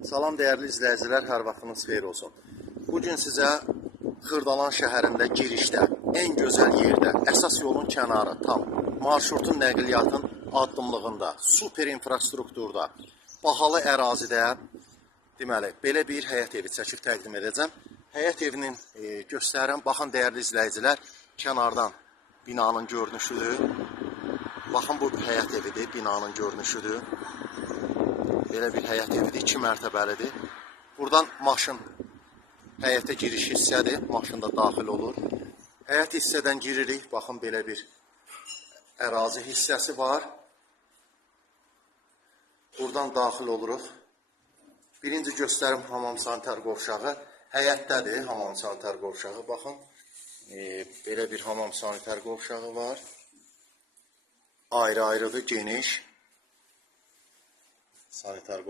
Salam dəyərli izləyicilər, hər vaxtınız xeyir olsun. Bugün sizə Xırdalan şəhərində girişdə, ən gözəl yerdə, əsas yolun kənarı, tam marşrutun nəqliyyatın addımlığında, super infrastrukturda, bahalı ərazidə, deməli, belə bir həyət evi çəkib təqdim edəcəm. Həyət evinin göstərirəm. Baxın dəyərli izləyicilər, kənardan binanın görünüşüdür. Baxın, bu həyət evidir, binanın görünüşüdür. Belə bir həyət evidir, 2 mərtəbəlidir. Buradan maşın həyətə giriş hissədir, maşın da daxil olur. Həyət hissədən giririk, baxın belə bir ərazi hissəsi var. Buradan daxil oluruq. Birinci göstərim hamam sanitar qovşağı. Həyətdədir hamam sanitar qovşağı, baxın. Belə bir hamam sanitar qovşağı var. Ayrı-ayrıdır, geniş. Sanitar